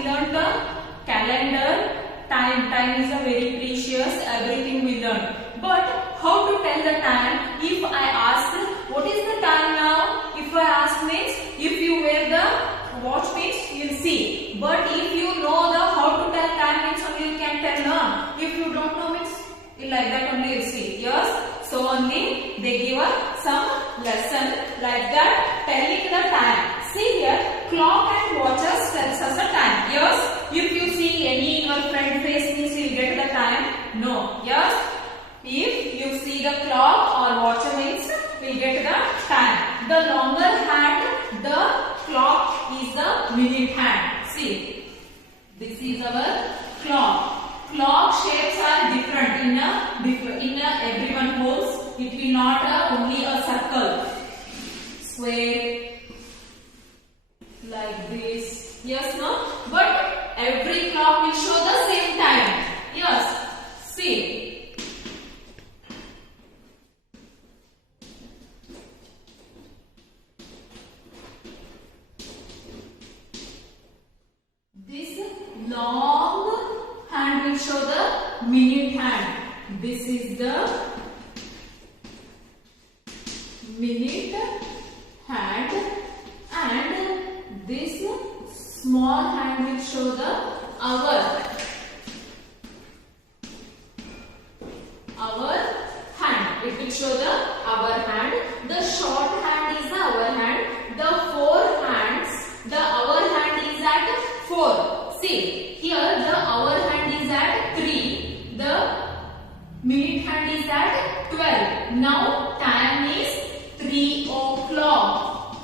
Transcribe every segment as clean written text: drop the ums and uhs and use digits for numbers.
we learned the calendar. Time is a very precious, everything we learn. But how to tell the time? If I ask, what is the time now? If I ask means, if you wear the watch means you will see. But if you know the how to tell time means only you can tell now. If you don't know means like that only you see. Yes. So only they give us some lesson like that telling the time. See here, clock and watches tells us the time. Yes. If you see any your friend face means you will get the time. No. Yes. If you see the clock or watch means we get the time. The longer hand, the clock is the minute hand. See, this is our clock. Clock shapes are different in everyone holds. It will not only a circle, square like this. Yes, no. But every clock will show the same time. Yes. See. This long hand will show the minute hand. This is the minute hand, and this small hand will show the hour. Hour hand. It will show the hour hand. The short hand is the hour hand. The four hands, the hour hand is at 4. See, here the hour hand is at 3. The minute hand is at 12. Now time is 3 o'clock.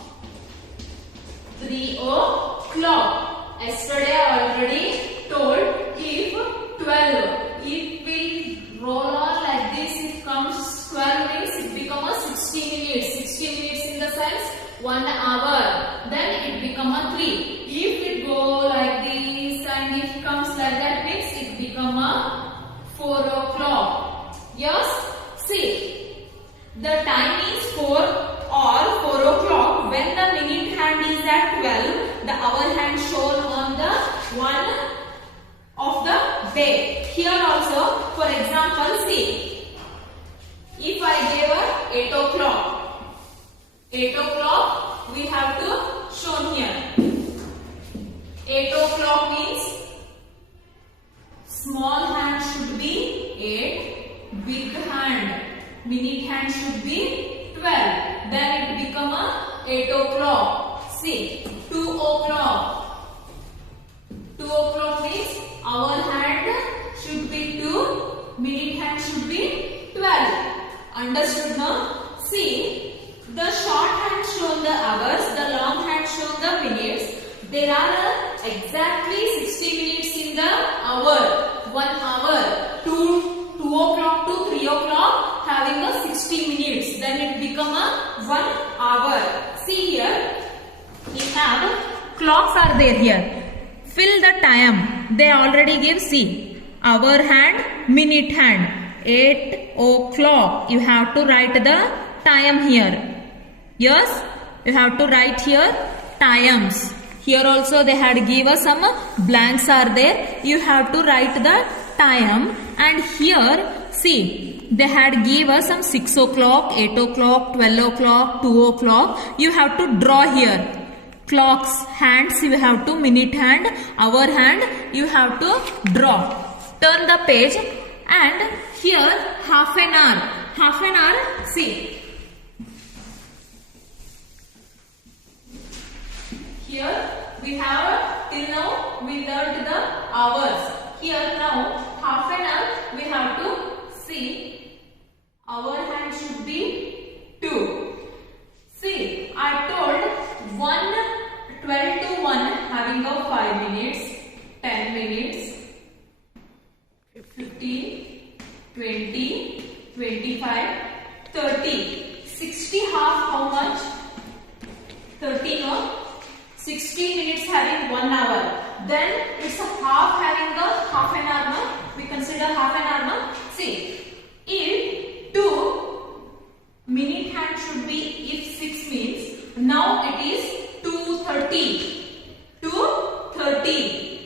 3 o'clock. Yesterday I already told if 12, it will roll on like this. It comes 12 minutes, it becomes 60 minutes. 60 minutes in the sense 1 hour. Then it becomes a 3. If it go like this and if it comes like that means it become a 4 o'clock. Yes? See, the time is 4 or 4 o'clock. When the minute hand is at 12, the hour hand shown on the one of the day. Here also, for example, see, if I gave a 8 o'clock, 8 o'clock we have to show here. 8 o'clock means small hand should be 8, big hand, minute hand should be 12. Then it become a 8 o'clock. See, 2 o'clock. 2 o'clock means hour hand should be 2, minute hand should be 12. Understood now? See, the short hand shown the hours, the long hand shown the minutes. There are exactly 60 minutes in the hour. 1 hour. 2 o'clock to 3 o'clock having a 60 minutes. Then it become a 1 hour. See here, we have clocks are there here. Fill the time. They already give, see, hour hand, minute hand. 8 o'clock. You have to write the time here. Yes, you have to write here times. Here also they had give us some blanks are there. You have to write the time. And here, see, they had give us some 6 o'clock, 8 o'clock, 12 o'clock, 2 o'clock. You have to draw here. Clocks, hands, you have to minute hand, hour hand, you have to draw. Turn the page and here half an hour. Half an hour, see. Here we have till now we learned the hours. Here now half an hour we have to see. Our hand should be 2. See, I told 12 to 1 having a 5 minutes, 10 minutes, 15, 20, 25, 30. 60 half how much? 30 no? 60 minutes having 1 hour. Then it's a half having a half an hour no? We consider half an hour no? See, if 2 minute hand should be if 6 means now it is 2:30. 2:30.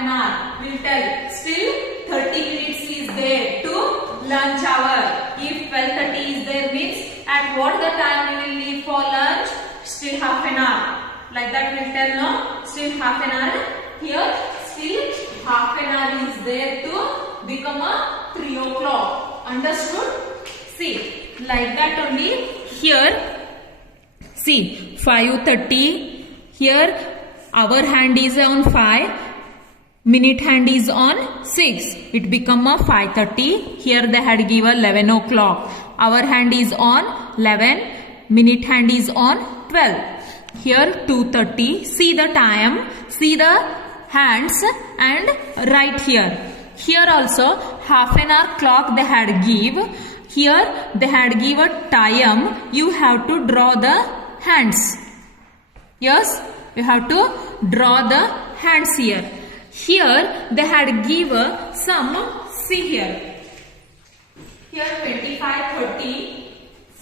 an hour. We'll tell still 30 minutes is there to lunch hour. If 12:30 is there means at what the time we will leave for lunch? Still half an hour. Like that we'll tell no? Still half an hour. Here still half an hour is there to become a 3 o'clock. Understood? See, like that only. Here, see, 5:30. Here, our hand is on 5. Minute hand is on 6. It become a 5:30. Here they had given 11 o'clock. Our hand is on 11. Minute hand is on 12. Here 2:30. See the time. See the hands and write here. Here also half an hour clock they had give. Here they had give a time. You have to draw the hands. Yes, you have to draw the hands here. Here they had give some, see here. Here 25, 30,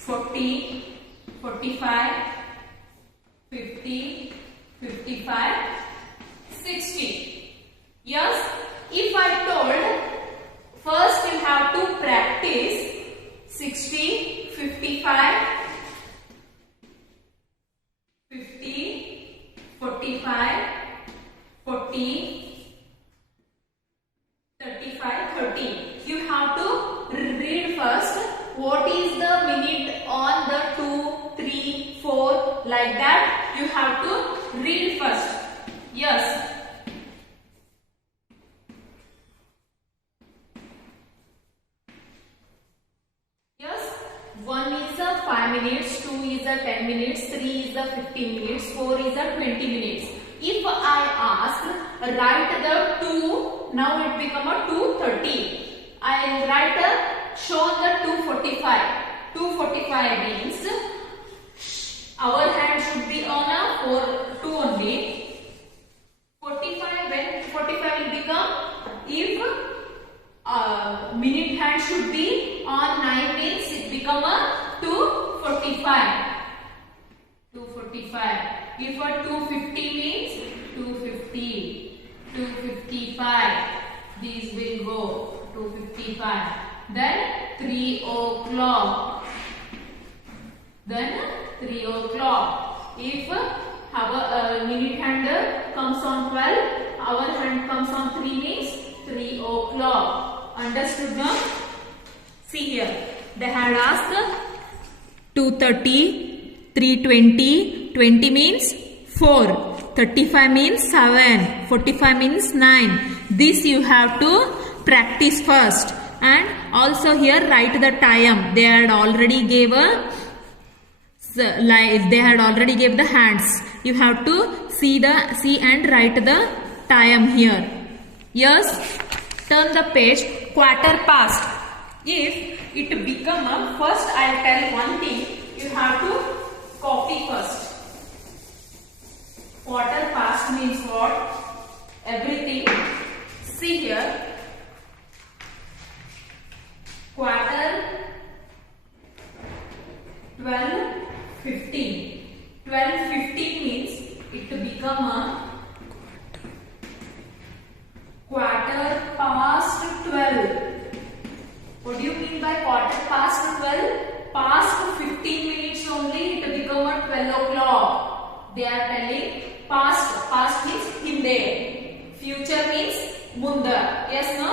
40, 45, 50, 55, 60. Yes, if I told first you have to practice 60, 55, 50, 45, 40, 35, 30. You have to read first what is the minute on the 2, 3, 4 like that. You have to read first. Yes. Yes. 1 is a 5 minutes, 2 is a 10 minutes, 3 is a 15 minutes, 4 is a 20 minutes. If I ask write the 2, now it become a 2:30. I write a show the 2:45. 2:45 means our hand should be on a 2 only. 45 when 45 will become if minute hand should be on 9 means it become a 2:45. 2:45. If a 2:50 means 2:50, 2:55. These will go 2:55. Then 3 o'clock. Then 3 o'clock. If our minute hand comes on 12, our hand comes on 3 means 3 o'clock. Understood now? See here. They had asked 2:30, 3:20, 20 means 4, 35 means 7, 45 means 9. This you have to practice first. And also here write the time. They had already gave the hands. You have to see and write the time here. Yes. Turn the page. Quarter past. If it become a first, I'll tell one thing. You have to copy first. Quarter past means what? Everything. See here. Quarter, 12, 15. 12, 15 means it become a quarter past 12. What do you mean by quarter past 12? Past 15 minutes only it become a 12 o'clock. They are telling past. Past means hinde. Future means munda. Yes, no?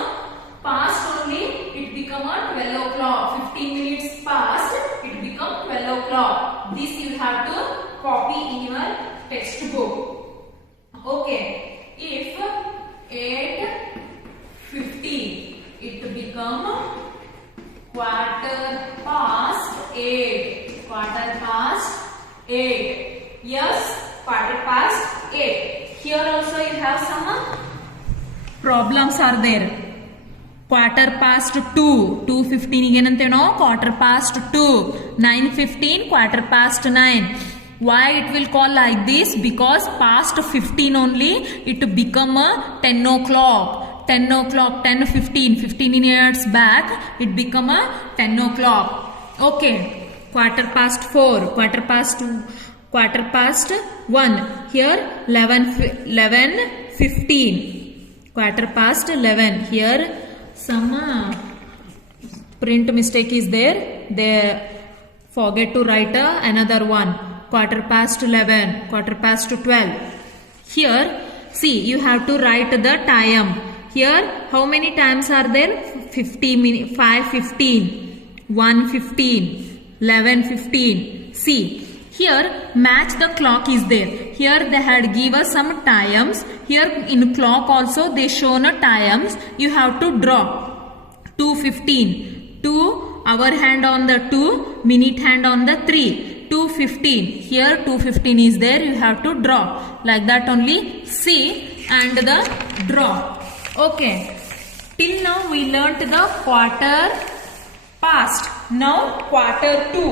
Past only it become a 12 o'clock. 15 minutes past it become 12 o'clock. This you have to copy in your textbook. Okay. If 8:15 it become quarter past 8. Quarter past 8. Yes, quarter past 8. Here also you have some problems are there. Quarter past 2. 2:15 ಏನಂತೇನೋ quarter past 2. 9:15 quarter past 9. Why it will call like this? Because past 15 only it become a 10 o'clock. 10 o'clock, 10:15, 15 minutes back it become a 10 o'clock. Okay. Quarter past 4, quarter past 1. Here 11:15. quarter past 11. Here some print mistake is there. They forget to write another one. Quarter past 11, quarter past 12. Here see, you have to write the time. Here how many times are there? 50 minutes, 5:15, 1:15, 11:15. See, here match the clock is there. Here they had give us some times. Here in clock also they shown a times. You have to draw 2:15, 2 hour hand on the 2, minute hand on the 3, 2:15. Here 2:15 is there. You have to draw like that only. See and the draw. Okay. Till now we learnt the quarter past. Now quarter to.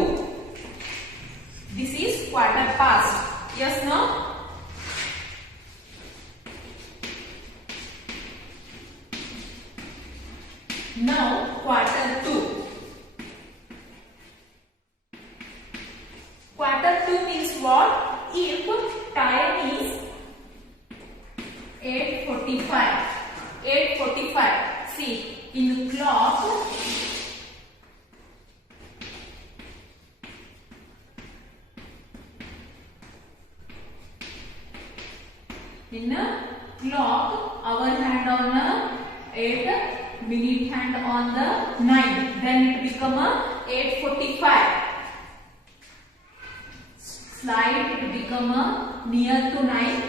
This is quarter past. Yes, no? Now quarter to. Quarter to means what? If time is 8:45. 8:45. See, in clock our hand on the 8, minute hand on the 9. Then it become a 8:45. Slide, it become a near to 9,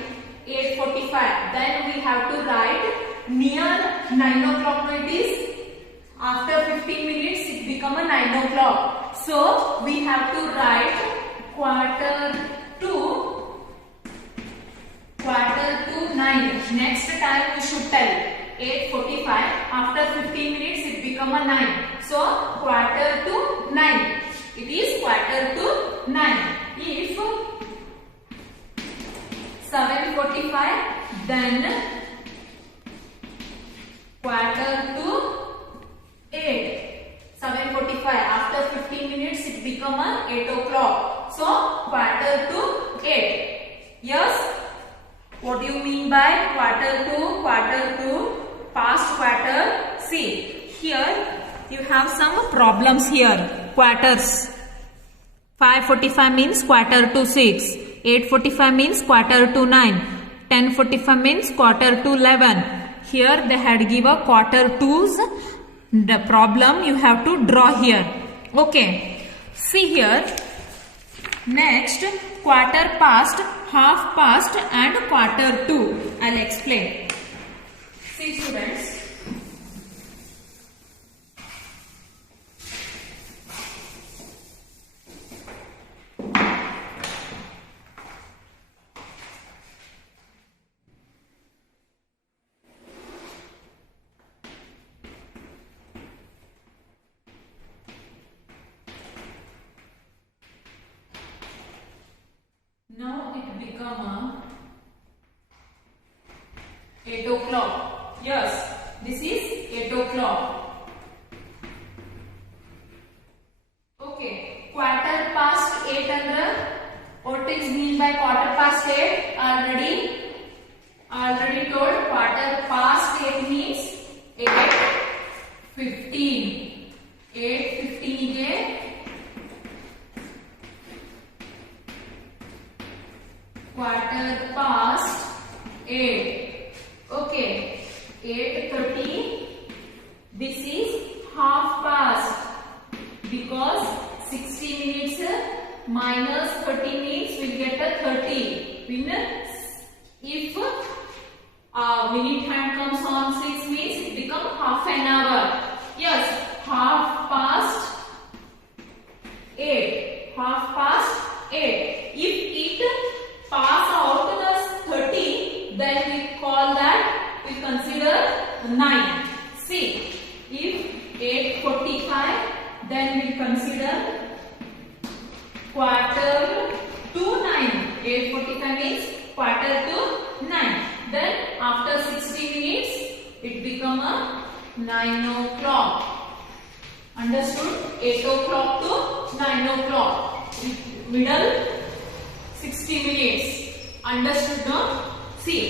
8:45. Then we have to write near 9 o'clock. No, it is after 15 minutes it become a 9 o'clock. So we have to write quarter to 9. Next time we should tell 8:45. After 15 minutes it become a 9. So quarter to 9. It is quarter to 9. If 7:45, then quarter to 8. 7:45. After 15 minutes it become a 8 o'clock. So quarter to 8. Yes. What do you mean by quarter to? Quarter to past quarter. See, here you have some problems here. Quarters. 5:45 means quarter to 6. 8:45 means quarter to 9. 10:45 means quarter to 11. Here they had give a quarter twos. The problem you have to draw here. Okay. See here. Next, quarter past, half past and quarter to. I'll explain. See students. Now it become a 8 o'clock. Yes, this is 8 o'clock. Okay, quarter past 8 under. What is mean by quarter past 8? Already told. Quarter past 8 means 8:15. 8:15 is quarter past 8. Okay, 8:30. This is half past because 60 minutes minus 30 minutes will get a 30. If minute hand comes on 6 means it become half an hour. Yes, half past 8. Half past 8. If it pass out the 30, then we call that, we consider 9. See, if 8:45, then we consider quarter to 9. 8:45 means quarter to 9. Then after 60 minutes, it become a 9 o'clock. Understood? 8 o'clock to 9 o'clock. Middle 60 minutes. Understood, no? See.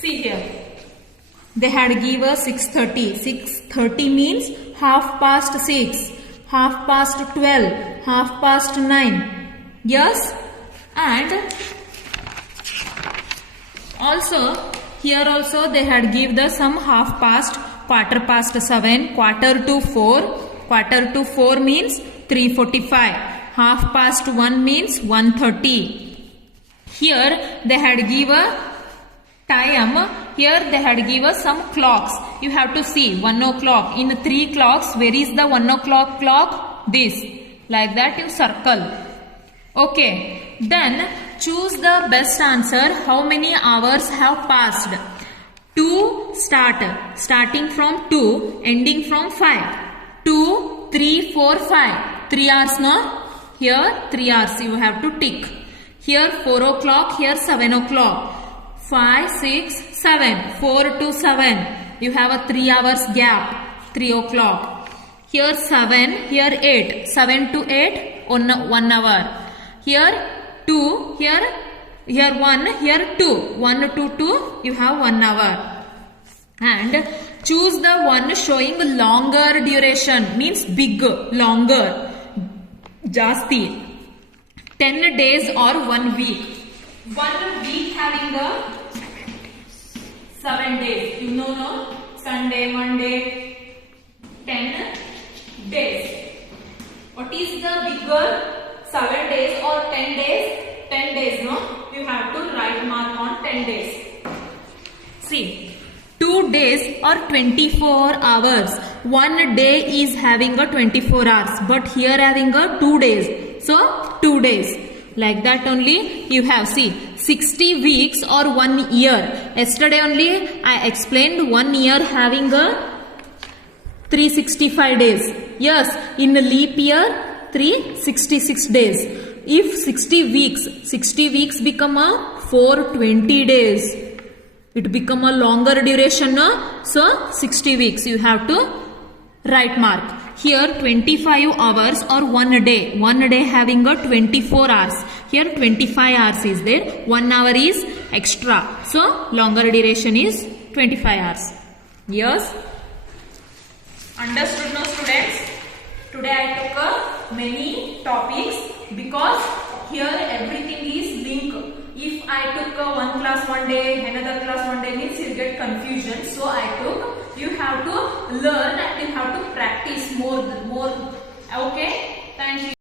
See here. They had give us 6:30. 6:30 means 6:30, 12:30, 9:30. Yes? And also, here also they had give the some 7:30, 7:15, 3:45. Quarter to 4 means 3:45. 1:30 means 1:30. Here they had give a time. Here they had give us some clocks. You have to see 1 o'clock. In 3 clocks, where is the 1 o'clock clock? This. Like that you circle. Okay. Then choose the best answer. How many hours have passed? 2 start. Starting from 2, ending from 5. 2, 3, 4, 5. 3 hours, no? Here 3 hours. You have to tick. Here 4 o'clock. Here 7 o'clock. 5, 6, 7. 4 to 7. You have a 3 hours gap. 3 o'clock. Here 7. Here 8. 7 to 8. 1 hour. Here 2. Here 1. Here 2. 1 to 2. You have 1 hour. And choose the one showing longer duration. Means big. Longer. Jasti. 10 days or 1 week. 1 week having the 7 days. You know, no? Sunday, Monday, 10 days. What is the bigger? 7 days or 10 days? 10 days, no? You have to write mark on 10 days. See, 2 days or 24 hours. 1 day is having a 24 hours, but here having a 2 days. So, 2 days. Like that only you have, see, 60 weeks or 1 year. Yesterday only I explained 1 year having a 365 days. Yes, in a leap year 366 days. If 60 weeks become a 420 days. It become a longer duration, no? So 60 weeks you have to write mark. Here 25 hours or 1 day. 1 day having a 24 hours. Here 25 hours is there. 1 hour is extra. So longer duration is 25 hours. Yes? Understood, no students? Today I took many topics because here everything is linked. If I took one class one day, another class one day means you get confusion. So I took, you have to learn and you have to practice more. Okay? Thank you.